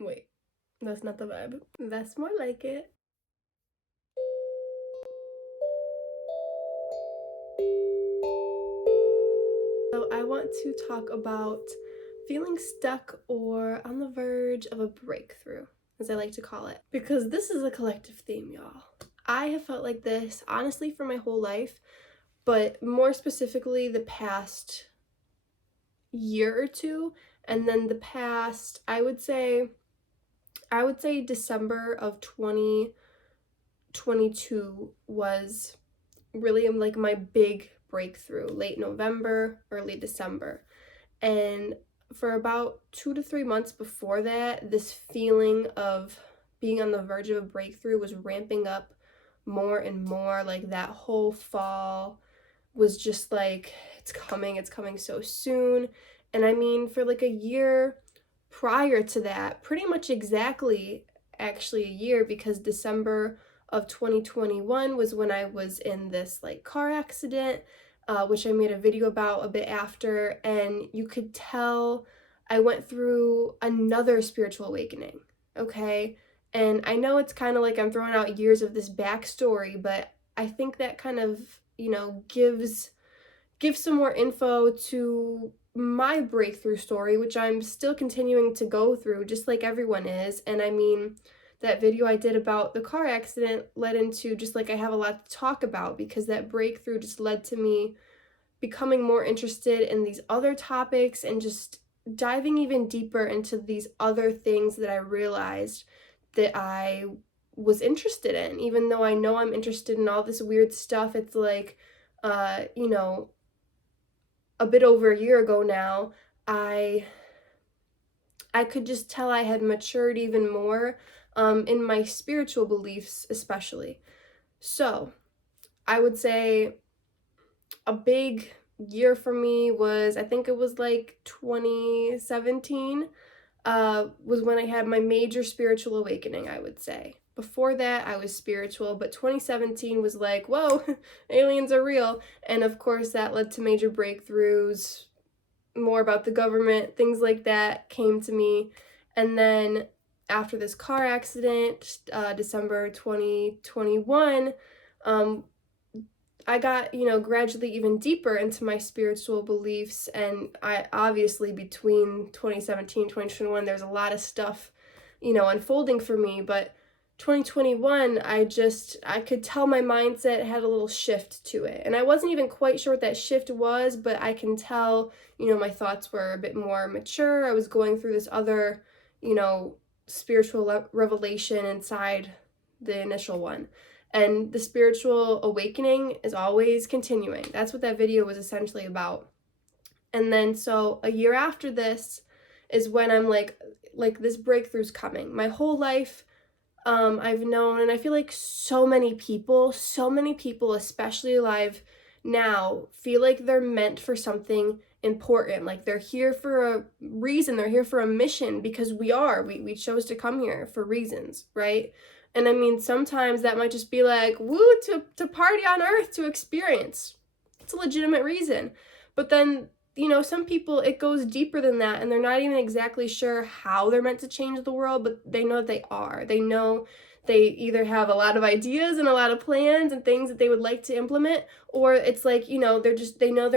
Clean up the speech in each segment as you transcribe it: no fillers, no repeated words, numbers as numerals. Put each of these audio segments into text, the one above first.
Wait, that's not the vibe. That's more like it. So I want to talk about feeling stuck or on the verge of a breakthrough, as I like to call it, because this is a collective theme, y'all. I have felt like this honestly for my whole life, but more specifically the past year or two, and then the past, I would say December of 2022 was really like my big breakthrough, late November, early December. And for about 2 to 3 months before that, this feeling of being on the verge of a breakthrough was ramping up more and more. Like that whole fall was just like, it's coming so soon. And I mean, for like a year prior to that, pretty much exactly actually a year, because December of 2021 was when I was in this like car accident, which I made a video about a bit after, and you could tell I went through another spiritual awakening, okay? And I know it's kind of like I'm throwing out years of this backstory, but I think that kind of, gives some more info to my breakthrough story, which I'm still continuing to go through, just like everyone is. And I mean, that video I did about the car accident led into just like I have a lot to talk about, because that breakthrough just led to me becoming more interested in these other topics and just diving even deeper into these other things that I realized that I was interested in. Even though I know I'm interested in all this weird stuff, it's like, you know, a bit over a year ago now, I could just tell I had matured even more in my spiritual beliefs, especially. So I would say a big year for me was, I think it was like 2017, was when I had my major spiritual awakening, I would say. Before that, I was spiritual, but 2017 was like, whoa, aliens are real. And of course, that led to major breakthroughs, more about the government, things like that came to me. And then after this car accident, December 2021, I got, gradually even deeper into my spiritual beliefs. And I obviously, between 2017 2021, there's a lot of stuff, unfolding for me. But 2021, I could tell my mindset had a little shift to it. And I wasn't even quite sure what that shift was, but I can tell, my thoughts were a bit more mature. I was going through this other, spiritual revelation inside the initial one. And the spiritual awakening is always continuing. That's what that video was essentially about. And then so a year after this is when I'm like this breakthrough's coming. My whole life, I've known, and I feel like so many people, especially alive now, feel like they're meant for something important. Like they're here for a reason, they're here for a mission, because we chose to come here for reasons, right? And I mean, sometimes that might just be like, woo, to party on earth, to experience. It's a legitimate reason. But then, some people, it goes deeper than that, and they're not even exactly sure how they're meant to change the world, but they know that they are. They know they either have a lot of ideas and a lot of plans and things that they would like to implement, or it's like, they know they're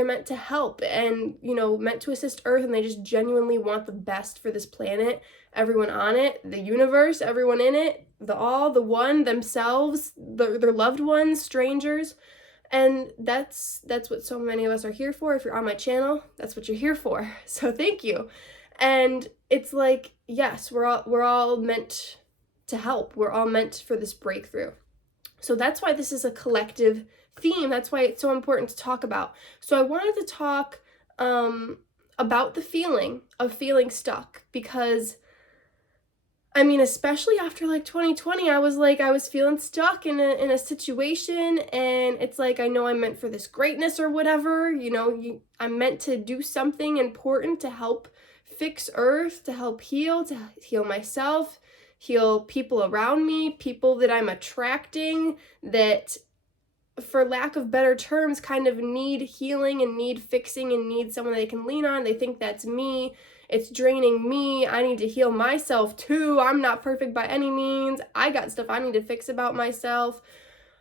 meant to help and, meant to assist Earth, and they just genuinely want the best for this planet, everyone on it, the universe, everyone in it, the one, themselves, their loved ones, strangers. And that's what so many of us are here for. If you're on my channel, that's what you're here for. So thank you. And it's like, yes, we're all meant to help. We're all meant for this breakthrough. So that's why this is a collective theme. That's why it's so important to talk about. So I wanted to talk about the feeling of feeling stuck, because I mean, especially after like 2020, I was feeling stuck in a situation, and it's like, I know I'm meant for this greatness or whatever, I'm meant to do something important to help fix Earth, to help heal myself, heal people around me, people that I'm attracting that, for lack of better terms, kind of need healing and need fixing and need someone they can lean on. They think that's me. It's draining me. I need to heal myself too. I'm not perfect by any means. I got stuff I need to fix about myself,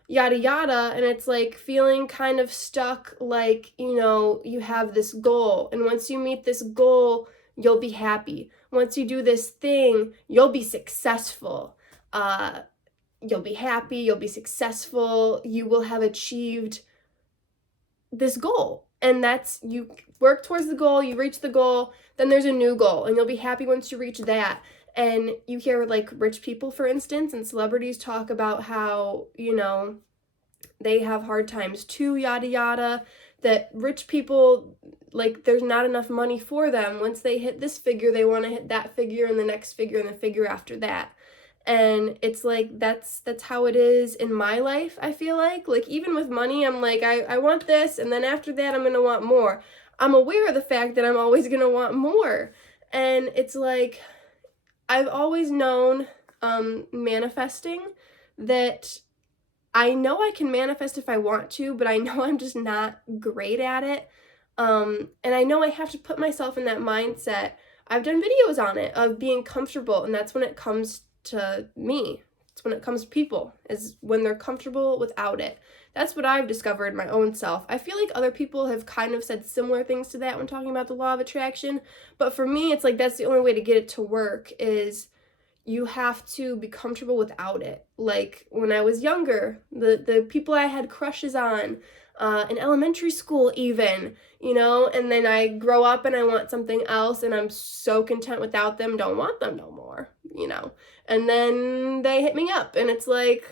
yada yada. And it's like feeling kind of stuck, like, you know, you have this goal, and once you meet this goal, you'll be happy. Once you do this thing, you'll be successful. You'll be happy, you'll be successful, you will have achieved this goal. And that's, you work towards the goal, you reach the goal, then there's a new goal, and you'll be happy once you reach that. And you hear like rich people, for instance, and celebrities talk about how, you know, they have hard times too, yada yada, that rich people, like, there's not enough money for them. Once they hit this figure, they want to hit that figure and the next figure and the figure after that. And it's like, that's how it is in my life, I feel like. Like, even with money, I'm like, I want this, and then after that, I'm going to want more. I'm aware of the fact that I'm always going to want more. And it's like, I've always known, manifesting, that I know I can manifest if I want to, but I know I'm just not great at it. And I know I have to put myself in that mindset. I've done videos on it, of being comfortable, and that's when it comes to me. It's when it comes to people, is when they're comfortable without it. That's what I've discovered my own self. I feel like other people have kind of said similar things to that when talking about the law of attraction, but for me, it's like that's the only way to get it to work, is you have to be comfortable without it. Like, when I was younger, the people I had crushes on, in elementary school even, you know, and then I grow up and I want something else, and I'm so content without them, don't want them no more, you know. And then they hit me up, and it's like,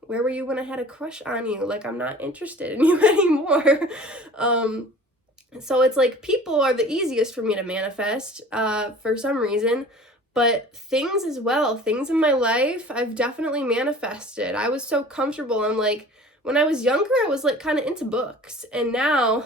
where were you when I had a crush on you? Like, I'm not interested in you anymore. So it's like, people are the easiest for me to manifest, for some reason. But things as well, things in my life, I've definitely manifested. I was so comfortable. I'm like, when I was younger, I was like kind of into books. And now,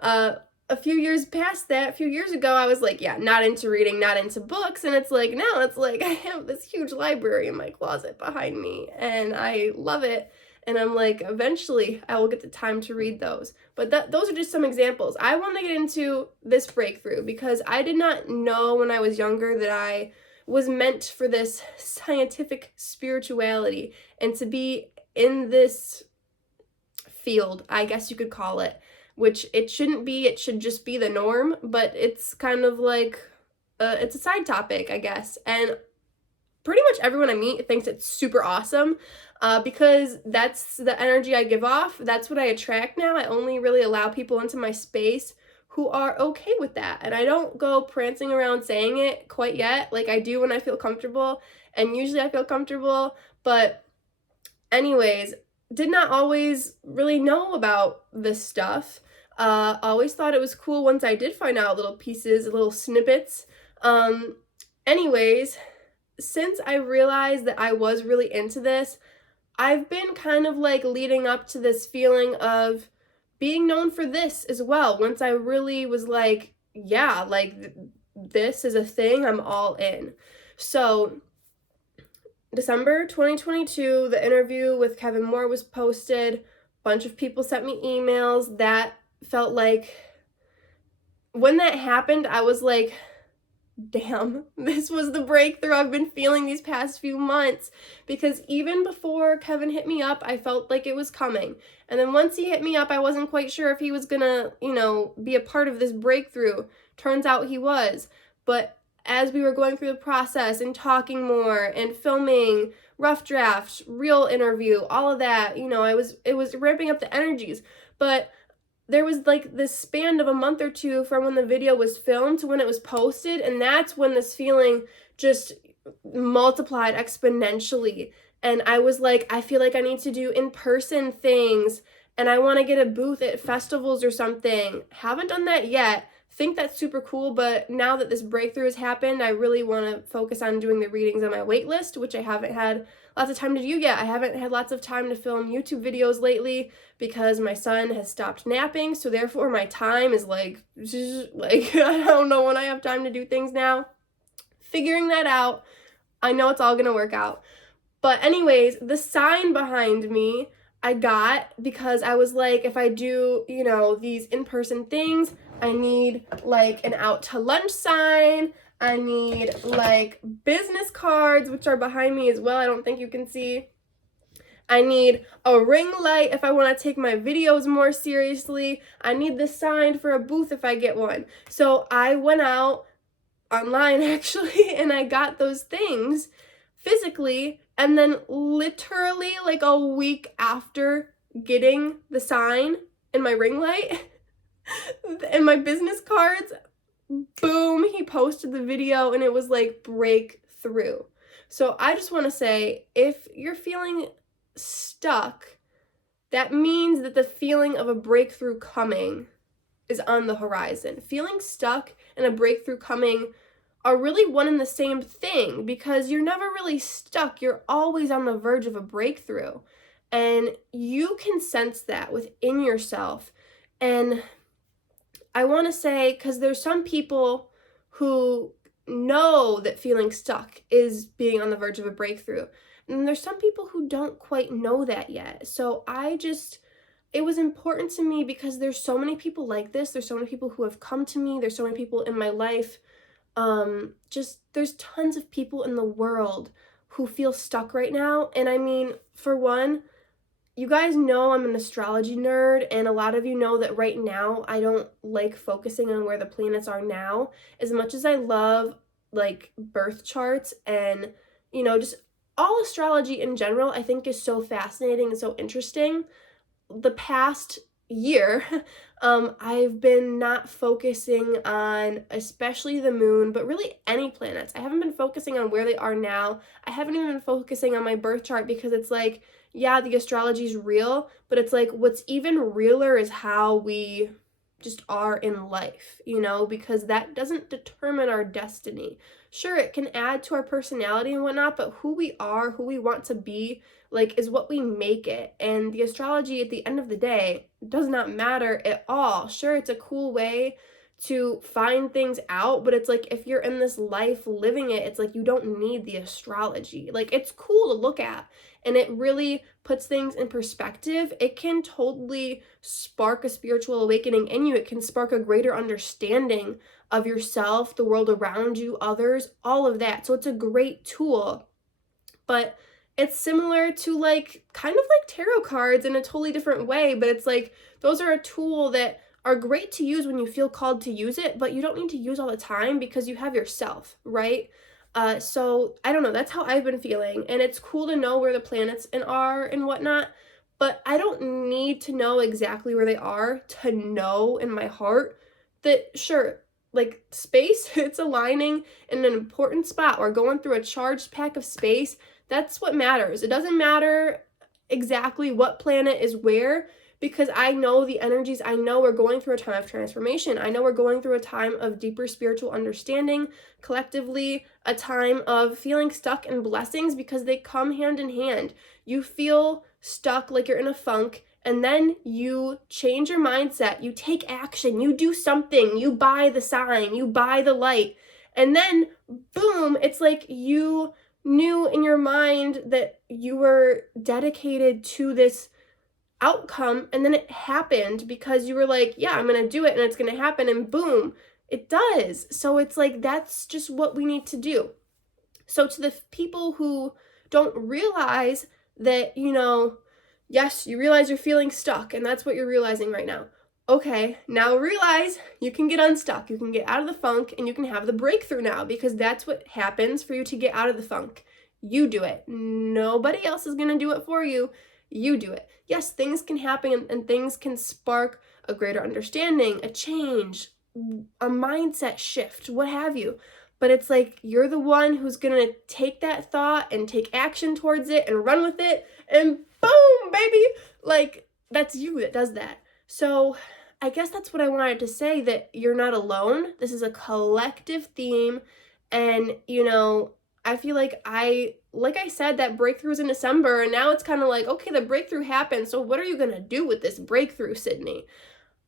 a few years past that, a few years ago, I was like, yeah, not into reading, not into books. And it's like, now it's like, I have this huge library in my closet behind me, and I love it. And I'm like, eventually I will get the time to read those. But those are just some examples. I want to get into this breakthrough because I did not know when I was younger that I was meant for this scientific spirituality and to be in this field, I guess you could call it, which it shouldn't be. It should just be the norm, but it's kind of like, it's a side topic, I guess. And pretty much everyone I meet thinks it's super awesome, because that's the energy I give off. That's what I attract now. I only really allow people into my space who are okay with that. And I don't go prancing around saying it quite yet. Like, I do when I feel comfortable, and usually I feel comfortable. But anyways, did not always really know about this stuff. Always thought it was cool once I did find out little pieces, little snippets. Anyways, since I realized that I was really into this, I've been kind of like leading up to this feeling of being known for this as well. Once I really was like, yeah, like this is a thing, I'm all in. So December 2022, the interview with Kevin Moore was posted. A bunch of people sent me emails. That felt like, when that happened, I was like, damn, this was the breakthrough I've been feeling these past few months. Because even before Kevin hit me up, I felt like it was coming. And then once he hit me up, I wasn't quite sure if he was gonna, you know, be a part of this breakthrough. Turns out he was. But as we were going through the process and talking more and filming rough draft, real interview, all of that, you know, it was ramping up the energies. But there was like this span of a month or two from when the video was filmed to when it was posted, and that's when this feeling just multiplied exponentially. And I was like, I feel like I need to do in-person things, and I want to get a booth at festivals or something. Haven't done that yet. Think that's super cool, but now that this breakthrough has happened, I really want to focus on doing the readings on my wait list, which I haven't had lots of time to do yet. I haven't had lots of time to film YouTube videos lately because my son has stopped napping, so therefore my time is like I don't know when I have time to do things now. Figuring that out. I know it's all gonna work out. But anyways, the sign behind me I got because I was like, if I do, you know, these in-person things, I need like an out to lunch sign. I need like business cards, which are behind me as well. I don't think you can see. I need a ring light if I want to take my videos more seriously. I need the sign for a booth if I get one. So I went out online actually and I got those things physically, and then literally like a week after getting the sign and my ring light and my business cards, boom, he posted the video and it was like breakthrough. So I just want to say, if you're feeling stuck, that means that the feeling of a breakthrough coming is on the horizon. Feeling stuck and a breakthrough coming are really one and the same thing, because you're never really stuck. You're always on the verge of a breakthrough. And you can sense that within yourself. And I want to say, because there's some people who know that feeling stuck is being on the verge of a breakthrough. And there's some people who don't quite know that yet. So it was important to me because there's so many people like this. There's so many people who have come to me. There's so many people in my life. There's tons of people in the world who feel stuck right now. And I mean, for one, you guys know I'm an astrology nerd, and a lot of you know that right now I don't like focusing on where the planets are now. As much as I love like birth charts and, just all astrology in general, I think is so fascinating and so interesting. The past year, I've been not focusing on especially the moon, but really any planets. I haven't been focusing on where they are now. I haven't even been focusing on my birth chart, because it's like, yeah, the astrology is real, but it's like what's even realer is how we just are in life, because that doesn't determine our destiny. Sure, it can add to our personality and whatnot, but who we are, who we want to be, like, is what we make it. And the astrology at the end of the day does not matter at all. Sure, it's a cool way to find things out, but it's like, if you're in this life living it, it's like you don't need the astrology. Like, it's cool to look at and it really puts things in perspective. It can totally spark a spiritual awakening in you. It can spark a greater understanding of yourself, the world around you, others, all of that. So it's a great tool, but it's similar to like kind of like tarot cards in a totally different way. But it's like, those are a tool that are great to use when you feel called to use it, but you don't need to use all the time because you have yourself, right? So I don't know, that's how I've been feeling. And it's cool to know where the planets are and whatnot, but I don't need to know exactly where they are to know in my heart that, sure, like space, it's aligning in an important spot or going through a charged pack of space. That's what matters. It doesn't matter exactly what planet is where, because I know the energies. I know we're going through a time of transformation. I know we're going through a time of deeper spiritual understanding, collectively, a time of feeling stuck and blessings, because they come hand in hand. You feel stuck, like you're in a funk, and then you change your mindset, you take action, you do something, you buy the sign, you buy the light, and then boom, it's like you knew in your mind that you were dedicated to this outcome, and then it happened because you were like, yeah, I'm gonna do it and it's gonna happen, and boom, it does. So it's like, that's just what we need to do. So to the people who don't realize that, yes, you realize you're feeling stuck and that's what you're realizing right now. Okay, now realize you can get unstuck, you can get out of the funk, and you can have the breakthrough now, because that's what happens for you to get out of the funk. You do it. Nobody else is gonna do it for you. You do it. Yes, things can happen and things can spark a greater understanding, a change, a mindset shift, what have you. But it's like, you're the one who's going to take that thought and take action towards it and run with it, and boom, baby. Like, that's you that does that. So I guess that's what I wanted to say, that you're not alone. This is a collective theme. And, I feel like I said, that breakthrough's in December, and now it's kind of like, okay, the breakthrough happened, so what are you going to do with this breakthrough, Sydney?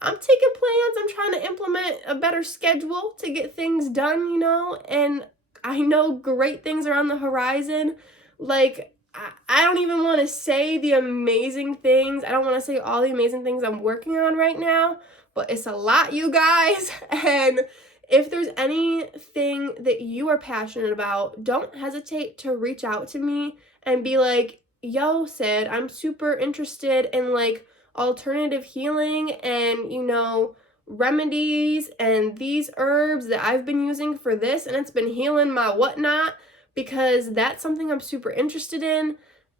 I'm taking plans. I'm trying to implement a better schedule to get things done, and I know great things are on the horizon. Like, I don't even want to say the amazing things. I don't want to say all the amazing things I'm working on right now, but it's a lot, you guys. And if there's anything that you are passionate about, don't hesitate to reach out to me and be like, yo, Sid, I'm super interested in like alternative healing and, you know, remedies and these herbs that I've been using for this, and it's been healing my whatnot, because that's something I'm super interested in.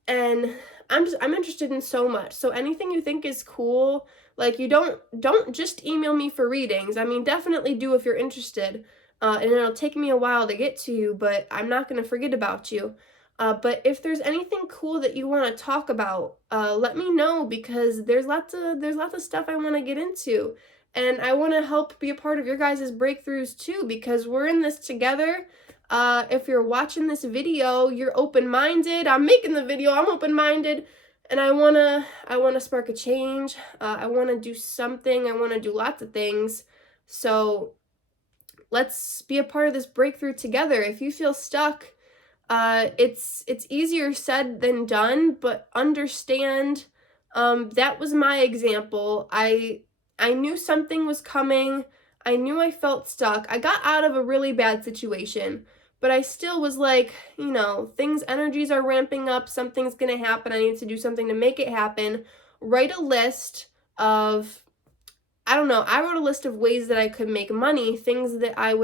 And I'm interested in so much. So anything you think is cool, like, you don't just email me for readings. I mean, definitely do if you're interested. And it'll take me a while to get to you, but I'm not going to forget about you. But if there's anything cool that you want to talk about, let me know, because there's lots of stuff I want to get into. And I want to help be a part of your guys' breakthroughs too, because we're in this together. If you're watching this video, you're open-minded. I'm making the video, I'm open-minded, and I wanna spark a change. I wanna do something. I wanna do lots of things. So let's be a part of this breakthrough together. If you feel stuck, it's easier said than done, but understand, that was my example. I knew something was coming. I knew I felt stuck. I got out of a really bad situation, but I still was like, you know, energies are ramping up. Something's going to happen. I need to do something to make it happen. Write a list of, I don't know, I wrote a list of ways that I could make money, things that I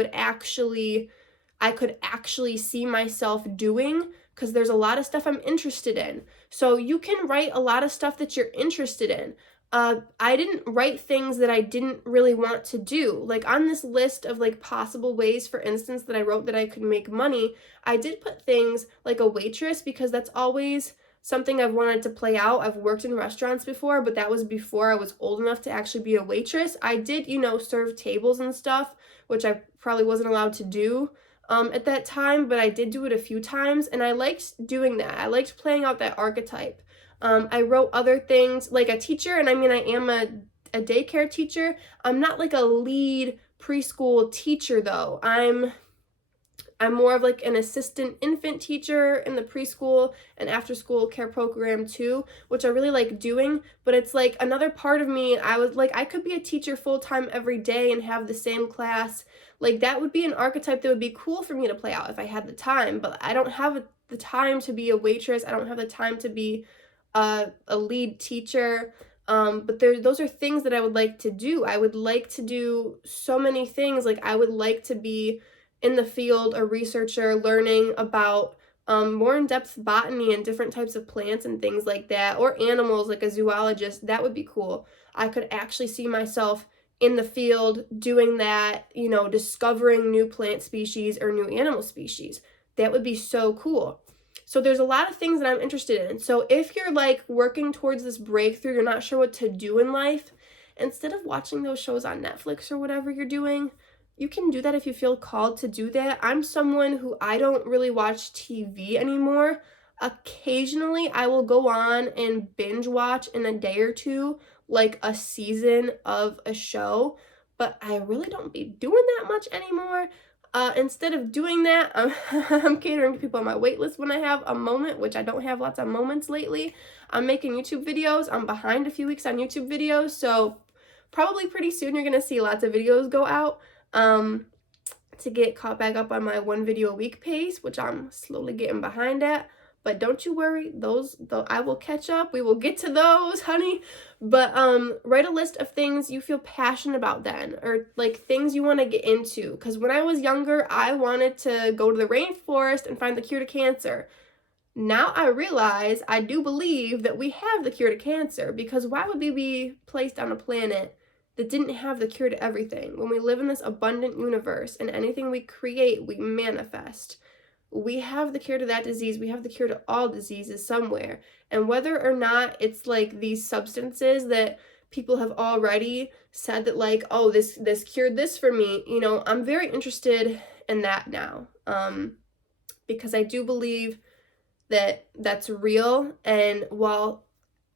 could actually see myself doing, because there's a lot of stuff I'm interested in. So you can write a lot of stuff that you're interested in. I didn't write things that I didn't really want to do. Like on this list of like possible ways, for instance, that I wrote that I could make money, I did put things like a waitress, because that's always something I've wanted to play out. I've worked in restaurants before, but that was before I was old enough to actually be a waitress. I did, you know, serve tables and stuff, which I probably wasn't allowed to do at that time, but I did do it a few times, and I liked doing that. I liked playing out that archetype. I wrote other things like a teacher, and I mean, I am a daycare teacher. I'm not like a lead preschool teacher though. I'm more of like an assistant infant teacher in the preschool and after school care program too, which I really like doing, but it's like another part of me. I was like, I could be a teacher full-time every day and have the same class. Like that would be an archetype that would be cool for me to play out if I had the time, but I don't have the time to be a waitress. I don't have the time to be a lead teacher. But those are things that I would like to do. I would like to do so many things. Like I would like to be in the field, a researcher, learning about more in-depth botany and different types of plants and things like that, or animals, like a zoologist. That would be cool. I could actually see myself in the field doing that, you know, discovering new plant species or new animal species. That would be so cool. So there's a lot of things that I'm interested in. So if you're like working towards this breakthrough, you're not sure what to do in life, instead of watching those shows on Netflix or whatever you're doing, you can do that if you feel called to do that. I'm someone who I don't really watch TV anymore. Occasionally, I will go on and binge watch in a day or two, like a season of a show, but I really don't be doing that much anymore. Instead of doing that, I'm catering to people on my wait list when I have a moment, which I don't have lots of moments lately. I'm making YouTube videos. I'm behind a few weeks on YouTube videos, so probably pretty soon you're going to see lots of videos go out to get caught back up on my 1 video a week pace, which I'm slowly getting behind at. But don't you worry, I will catch up. We will get to those, honey. But write a list of things you feel passionate about then, or like things you want to get into. Because when I was younger, I wanted to go to the rainforest and find the cure to cancer. Now I realize, I do believe that we have the cure to cancer, because why would we be placed on a planet that didn't have the cure to everything? When we live in this abundant universe and anything we create, we manifest. We have the cure to that disease. We have the cure to all diseases somewhere. And whether or not it's like these substances that people have already said that like, oh, this cured this for me, you know, I'm very interested in that now. Because I do believe that that's real. And while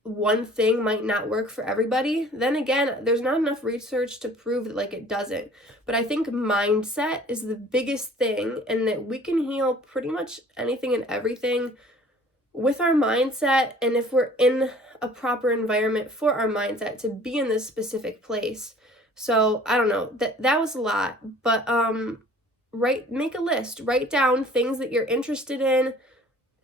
one thing might not work for everybody, then again, there's not enough research to prove that like it doesn't. But I think mindset is the biggest thing, and that we can heal pretty much anything and everything with our mindset. And if we're in a proper environment for our mindset to be in this specific place, So I don't know, that was a lot, but make a list, write down things that you're interested in,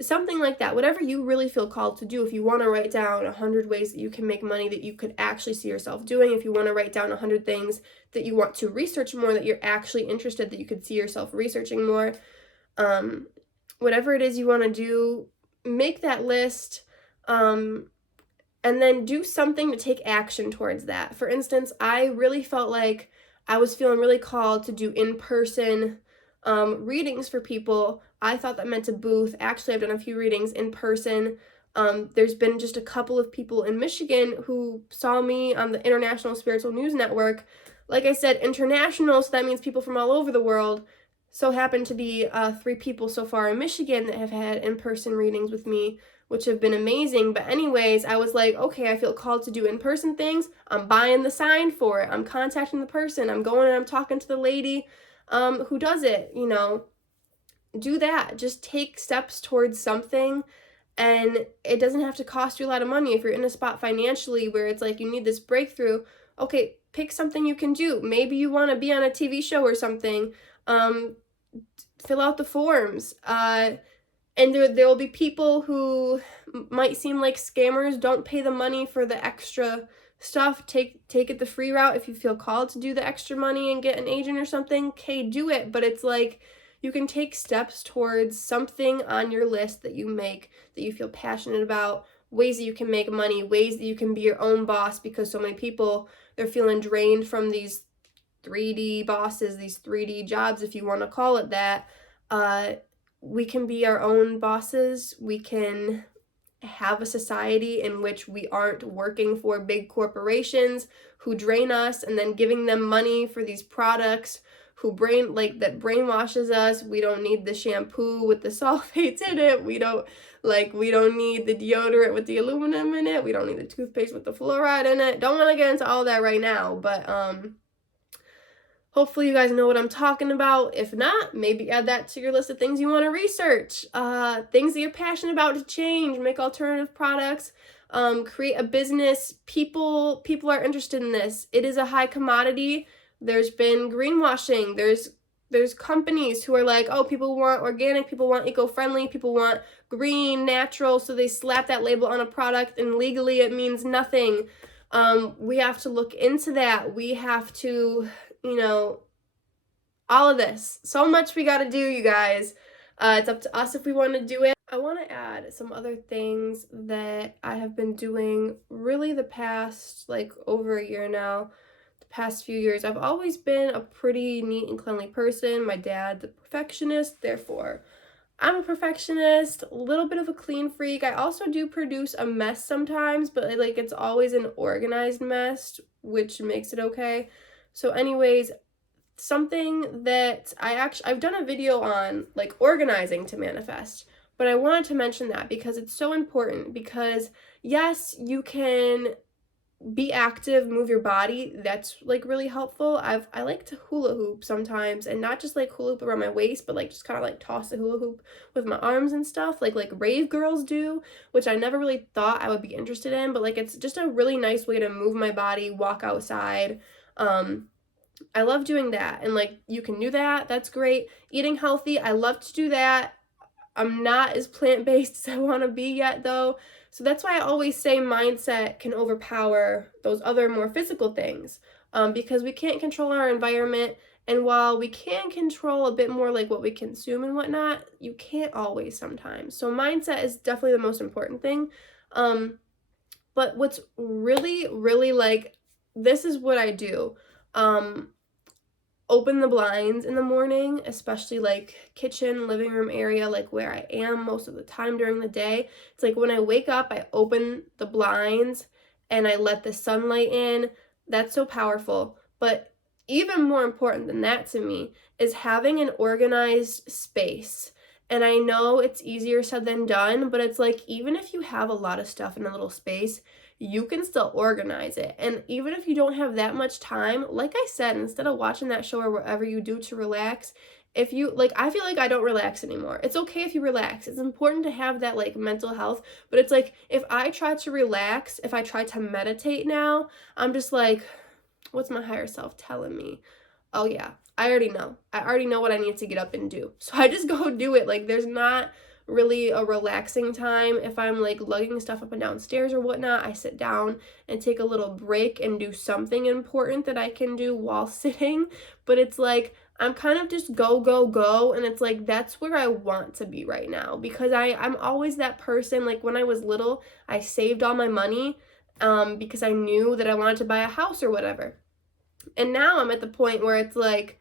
something like that, whatever you really feel called to do. If you want to write down 100 ways that you can make money that you could actually see yourself doing, if you want to write down 100 things that you want to research more, that you're actually interested, that you could see yourself researching more, whatever it is you want to do, make that list, and then do something to take action towards that. For instance, I really felt like I was feeling really called to do in-person readings for people. I thought that meant a booth. Actually, I've done a few readings in person. There's been just a couple of people in Michigan who saw me on the International Spiritual News Network. Like I said, international, so that means people from all over the world. So happened to be 3 people so far in Michigan that have had in-person readings with me, which have been amazing. But anyways, I was like, okay, I feel called to do in-person things. I'm buying the sign for it. I'm contacting the person. I'm going and I'm talking to the lady who does it, you know. Do that. Just take steps towards something, and it doesn't have to cost you a lot of money. If you're in a spot financially where it's like you need this breakthrough, okay, pick something you can do. Maybe you want to be on a TV show or something. Fill out the forms. And there will be people who might seem like scammers. Don't pay the money for the extra stuff. Take it the free route. If you feel called to do the extra money and get an agent or something, okay, do it. But it's like you can take steps towards something on your list that you make, that you feel passionate about, ways that you can make money, ways that you can be your own boss, because so many people, they're feeling drained from these 3D bosses, these 3D jobs, if you want to call it that. We can be our own bosses. We can have a society in which we aren't working for big corporations who drain us and then giving them money for these products that brainwashes us. We don't need the shampoo with the sulfates in it. We don't need the deodorant with the aluminum in it. We don't need the toothpaste with the fluoride in it. Don't want to get into all that right now, but hopefully you guys know what I'm talking about. If not, maybe add that to your list of things you want to research. Things that you're passionate about to change, make alternative products, create a business. People are interested in this. It is a high commodity. There's been greenwashing. There's companies who are like, oh, people want organic, people want eco-friendly, people want green, natural, so they slap that label on a product and legally it means nothing. We have to look into that. We have to, all of this. So much we got to do, you guys. It's up to us if we want to do it. I want to add some other things that I have been doing really the past, over a year now. Past few years, I've always been a pretty neat and cleanly person. My dad's a perfectionist, therefore I'm a perfectionist, a little bit of a clean freak. I also do produce a mess sometimes, but it's always an organized mess, which makes it okay. So anyways, something that I've done a video on organizing to manifest, but I wanted to mention that because it's so important. Because yes, you can be active, move your body. That's really helpful. I like to hula hoop sometimes, and not just hula hoop around my waist, but just kind of toss the hula hoop with my arms and stuff, like rave girls do, which I never really thought I would be interested in, but it's just a really nice way to move my body, walk outside. I love doing that, and you can do that. That's great. Eating healthy, I love to do that. I'm not as plant-based as I want to be yet, though. So that's why I always say mindset can overpower those other more physical things, because we can't control our environment. And while we can control a bit more what we consume and whatnot, you can't always sometimes. So mindset is definitely the most important thing. But what's really, really this is what I do. Open the blinds in the morning, especially kitchen, living room area, where I am most of the time during the day. It's when I wake up, I open the blinds and I let the sunlight in. That's so powerful. But even more important than that to me is having an organized space. And I know it's easier said than done, but it's even if you have a lot of stuff in a little space, you can still organize it. And even if you don't have that much time, like I said, instead of watching that show or whatever you do to relax, if you I feel I don't relax anymore. It's okay if you relax. It's important to have that mental health, but it's if I try to relax, if I try to meditate now, I'm just what's my higher self telling me? Oh yeah, I already know. I already know what I need to get up and do. So I just go do it. Like, there's not really a relaxing time. If I'm like lugging stuff up and downstairs or whatnot, I sit down and take a little break and do something important that I can do while sitting. But it's like, I'm kind of just go, go, go. And it's like, that's where I want to be right now, because I'm always that person. Like, when I was little, I saved all my money because I knew that I wanted to buy a house or whatever. And now I'm at the point where it's like,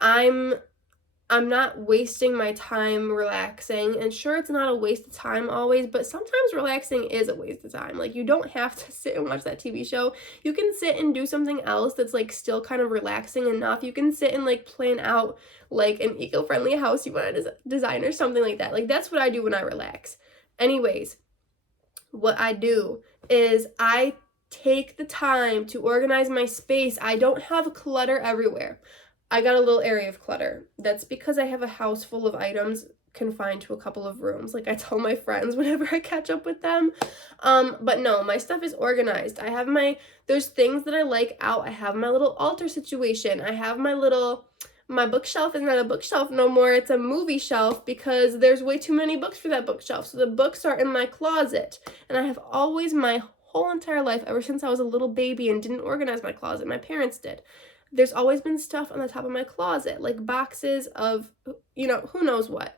I'm not wasting my time relaxing. And sure, it's not a waste of time always, but sometimes relaxing is a waste of time. Like, you don't have to sit and watch that TV show. You can sit and do something else that's like still kind of relaxing enough. You can sit and like plan out like an eco-friendly house you want to design or something like that. Like, that's what I do when I relax. Anyways, what I do is I take the time to organize my space. I don't have clutter everywhere. I got a little area of clutter. That's because I have a house full of items confined to a couple of rooms. Like, I tell my friends whenever I catch up with them. But no, my stuff is organized. I have there's things that I like out. I have my little altar situation. I have my bookshelf is not a bookshelf no more. It's a movie shelf because there's way too many books for that bookshelf. So the books are in my closet. And I have always, my whole entire life, ever since I was a little baby and didn't organize my closet, my parents did, there's always been stuff on the top of my closet, like boxes of, who knows what,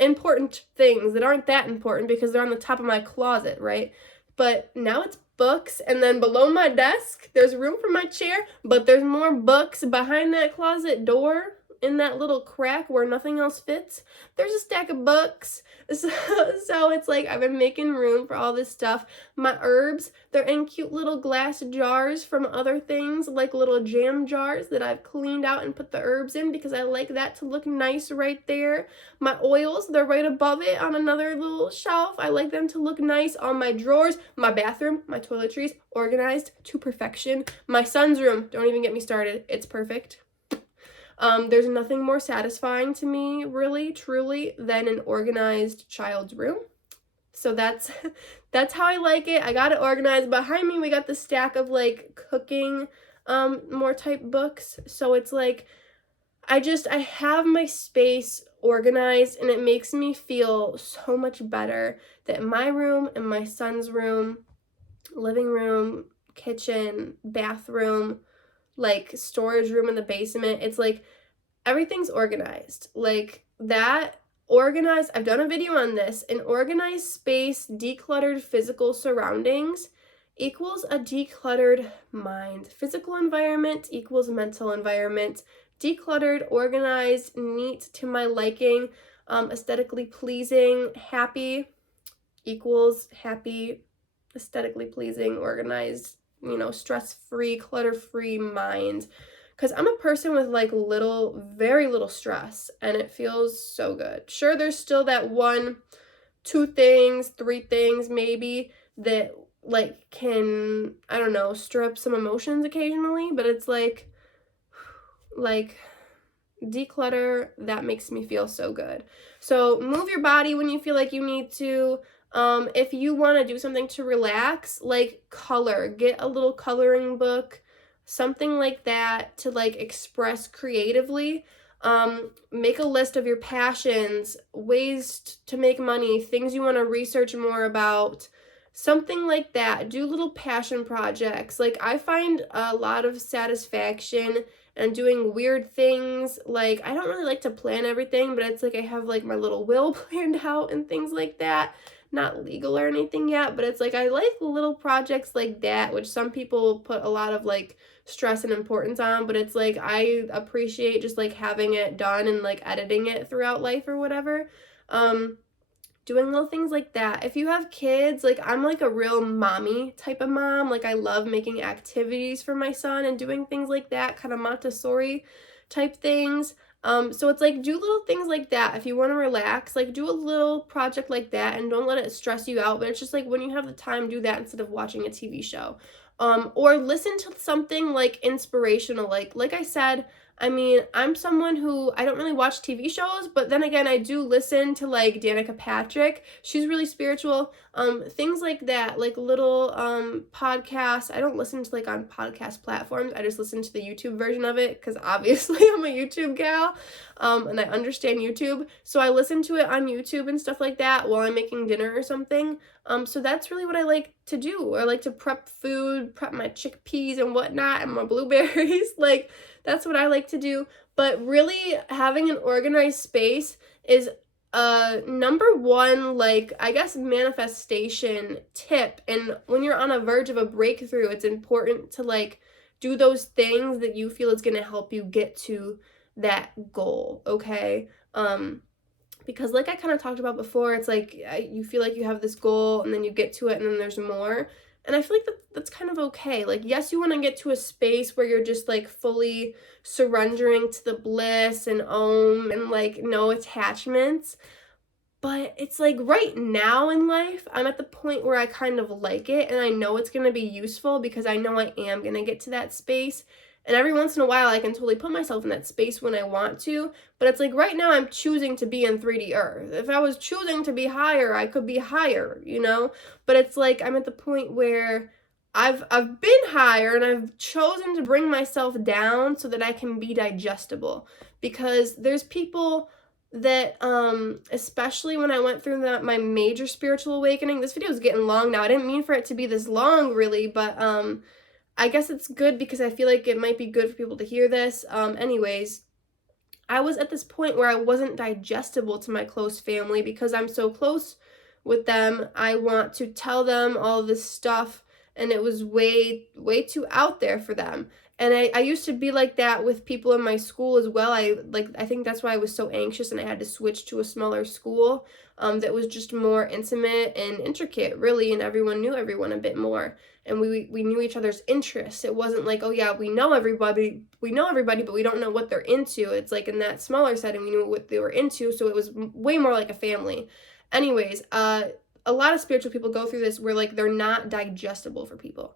important things that aren't that important because they're on the top of my closet, right? But now it's books, and then below my desk, there's room for my chair, but there's more books behind that closet door in that little crack where nothing else fits. There's a stack of books. So it's like, I've been making room for all this stuff. My herbs, they're in cute little glass jars from other things, like little jam jars that I've cleaned out and put the herbs in because I like that to look nice right there. My oils, they're right above it on another little shelf. I like them to look nice. On my drawers, my bathroom, my toiletries, organized to perfection. My son's room, don't even get me started. It's perfect. There's nothing more satisfying to me, really, truly, than an organized child's room. So that's how I like it. I got it organized. Behind me, we got the stack of like cooking, more type books. So it's like, I have my space organized, and it makes me feel so much better that my room and my son's room, living room, kitchen, bathroom, like storage room in the basement, it's like everything's organized. Like, that organized, I've done a video on this, an organized space, decluttered physical surroundings equals a decluttered mind. Physical environment equals mental environment. Decluttered, organized, neat, to my liking, aesthetically pleasing, happy equals happy, aesthetically pleasing, organized, stress-free, clutter-free mind. Because I'm a person with like very little stress, and it feels so good. Sure, there's still that 1, 2 things, 3 things maybe that like can, I don't know, stir up some emotions occasionally, but it's like declutter, that makes me feel so good. So move your body when you feel like you need to. If you want to do something to relax, like color, get a little coloring book, something like that to like express creatively. Make a list of your passions, ways to make money, things you want to research more about, something like that. Do little passion projects. Like, I find a lot of satisfaction and doing weird things. Like, I don't really like to plan everything, but it's like I have like my little will planned out and things like that. Not legal or anything yet, but it's like I like little projects like that, which some people put a lot of like stress and importance on, but it's like I appreciate just like having it done and like editing it throughout life or whatever. Doing little things like that. If you have kids, like, I'm like a real mommy type of mom. Like, I love making activities for my son and doing things like that, kind of Montessori type things. So it's like, do little things like that. If you want to relax, like, do a little project like that, and don't let it stress you out. But it's just like, when you have the time, do that instead of watching a TV show. Or listen to something like inspirational. Like I said, I mean, I'm someone who, I don't really watch TV shows, but then again, I do listen to like Danica Patrick. She's really spiritual. Things like that, like little podcasts. I don't listen to like on podcast platforms. I just listen to the YouTube version of it because obviously I'm a YouTube gal, and I understand YouTube. So I listen to it on YouTube and stuff like that while I'm making dinner or something. So that's really what I like to do. I like to prep food, prep my chickpeas and whatnot, and my blueberries. Like, that's what I like to do. But really, having an organized space is number one, like, I guess, manifestation tip. And when you're on a verge of a breakthrough, it's important to, like, do those things that you feel is going to help you get to that goal, okay? Because like I kind of talked about before, it's like you feel like you have this goal and then you get to it and then there's more. And I feel like that's kind of okay. Like, yes, you want to get to a space where you're just like fully surrendering to the bliss and and like no attachments. But it's like right now in life, I'm at the point where I kind of like it and I know it's going to be useful because I know I am going to get to that space. And every once in a while, I can totally put myself in that space when I want to. But it's like right now, I'm choosing to be in 3D Earth. If I was choosing to be higher, I could be higher, you know? But it's like I'm at the point where I've been higher and I've chosen to bring myself down so that I can be digestible. Because there's people that especially when I went through my major spiritual awakening, this video is getting long now. I didn't mean for it to be this long really, but I guess it's good because I feel like it might be good for people to hear this. Anyways, I was at this point where I wasn't digestible to my close family because I'm so close with them. I want to tell them all this stuff, and it was way too out there for them. And I used to be like that with people in my school as well. I think that's why I was so anxious and I had to switch to a smaller school that was just more intimate and intricate, really, and everyone knew everyone a bit more. And we knew each other's interests. It wasn't like, oh yeah, we know everybody, but we don't know what they're into. It's like in that smaller setting, we knew what they were into, so it was way more like a family. Anyways, a lot of spiritual people go through this where like they're not digestible for people.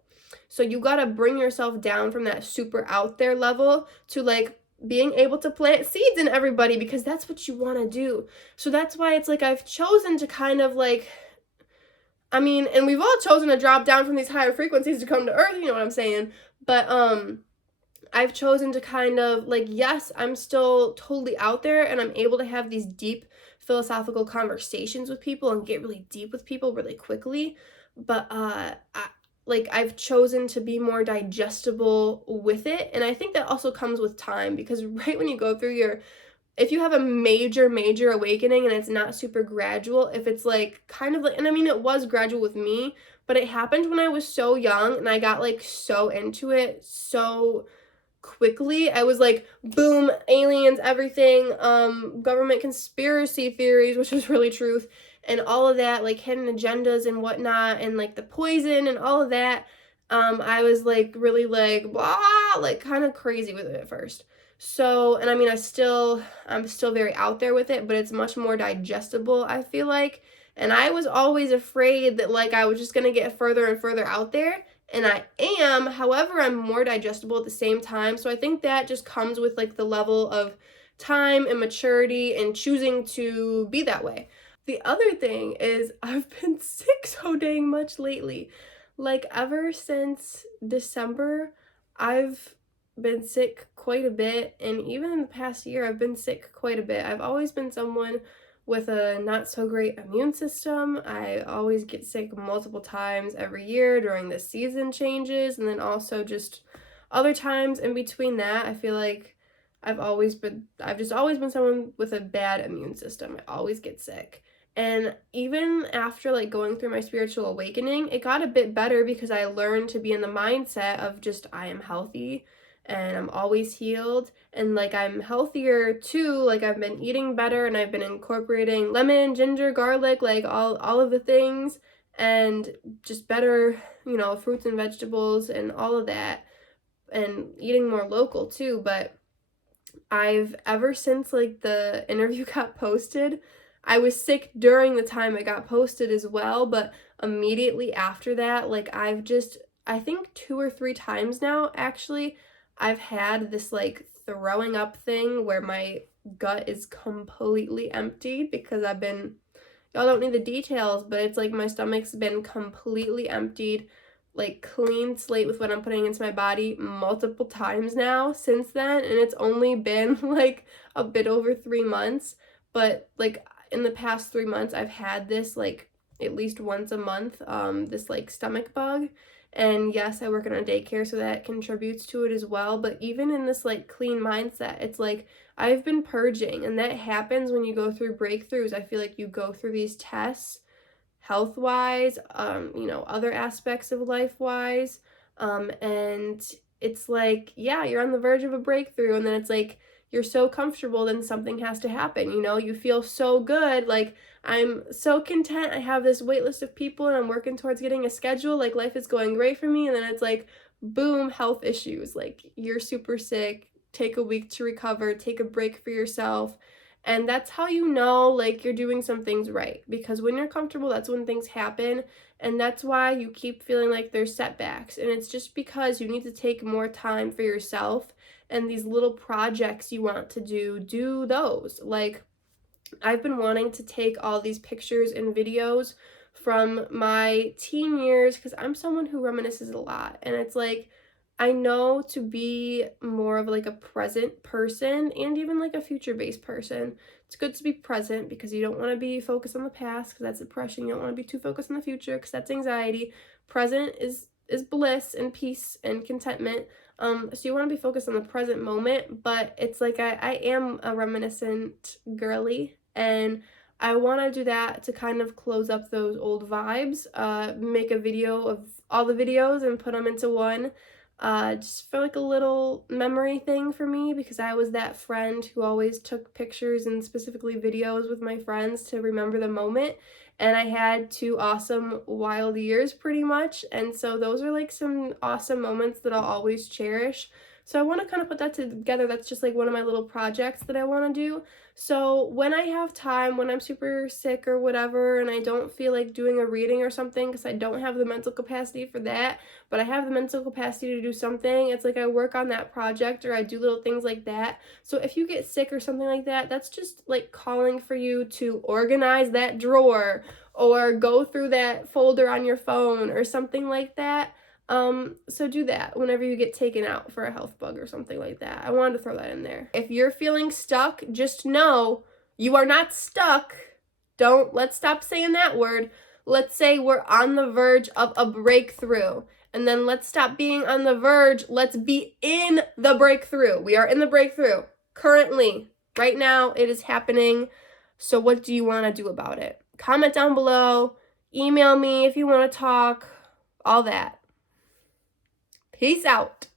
So you gotta bring yourself down from that super out there level to like being able to plant seeds in everybody because that's what you want to do. So that's why it's like I've chosen to kind of like, I mean, and we've all chosen to drop down from these higher frequencies to come to earth, you know what I'm saying? But I've chosen to kind of like, yes, I'm still totally out there and I'm able to have these deep philosophical conversations with people and get really deep with people really quickly. But I've chosen to be more digestible with it. And I think that also comes with time because right when you go through if you have a major awakening and it's not super gradual, if it's like kind of like, and I mean, it was gradual with me, but it happened when I was so young and I got like so into it so quickly. I was like, boom, aliens, everything, government conspiracy theories, which was really truth, and all of that, like hidden agendas and whatnot, and like the poison and all of that. I was like really like blah, like kind of crazy with it at first. So, and I mean, I'm still very out there with it, but it's much more digestible, I feel like. And I was always afraid that like I was just gonna get further and further out there, and I am. However, I'm more digestible at the same time. So I think that just comes with like the level of time and maturity and choosing to be that way. The other thing is I've been sick so dang much lately. Like ever since December, I've been sick quite a bit, and even in the past year, I've been sick quite a bit. I've always been someone with a not so great immune system. I always get sick multiple times every year during the season changes, and then also just other times in between that. I feel like I've just always been someone with a bad immune system. I always get sick. And even after like going through my spiritual awakening, it got a bit better because I learned to be in the mindset of just I am healthy and I'm always healed, and like I'm healthier too. Like I've been eating better and I've been incorporating lemon, ginger, garlic, like all of the things, and just better, you know, fruits and vegetables and all of that, and eating more local too. But I've ever since like the interview got posted, I was sick during the time it got posted as well, but immediately after that, like I think 2 or 3 times now actually, I've had this like throwing up thing where my gut is completely empty because y'all don't need the details, but it's like my stomach's been completely emptied, like clean slate with what I'm putting into my body multiple times now since then, and it's only been like a bit over 3 months, but like in the past 3 months I've had this like at least once a month, this like stomach bug. And yes, I work in a daycare, so that contributes to it as well. But even in this like clean mindset, it's like I've been purging, and that happens when you go through breakthroughs. I feel like you go through these tests health-wise, other aspects of life-wise, and it's like, yeah, you're on the verge of a breakthrough, and then it's like you're so comfortable, then something has to happen, you feel so good, like I'm so content, I have this wait list of people and I'm working towards getting a schedule, like life is going great for me, and then it's like boom, health issues, like you're super sick, take a week to recover, take a break for yourself. And that's how you know like you're doing some things right, because when you're comfortable, that's when things happen, and that's why you keep feeling like there's setbacks, and it's just because you need to take more time for yourself, and these little projects you want to do those. Like I've been wanting to take all these pictures and videos from my teen years because I'm someone who reminisces a lot, and it's like I know to be more of like a present person and even like a future-based person. It's good to be present because you don't want to be focused on the past because that's depression. You don't want to be too focused on the future because that's anxiety. Present is bliss and peace and contentment. So you want to be focused on the present moment, but it's like I am a reminiscent girly, and I want to do that to kind of close up those old vibes, make a video of all the videos and put them into one, just for like a little memory thing for me, because I was that friend who always took pictures and specifically videos with my friends to remember the moment, and I had 2 awesome wild years pretty much, and so those are like some awesome moments that I'll always cherish. So I want to kind of put that together. That's just like one of my little projects that I want to do. So when I have time, when I'm super sick or whatever, and I don't feel like doing a reading or something because I don't have the mental capacity for that, but I have the mental capacity to do something, it's like I work on that project or I do little things like that. So if you get sick or something like that, that's just like calling for you to organize that drawer or go through that folder on your phone or something like that. So do that whenever you get taken out for a health bug or something like that. I wanted to throw that in there. If you're feeling stuck, just know you are not stuck. Let's stop saying that word. Let's say we're on the verge of a breakthrough. And then let's stop being on the verge. Let's be in the breakthrough. We are in the breakthrough currently. Right now, it is happening. So what do you want to do about it? Comment down below. Email me if you want to talk. All that. Peace out.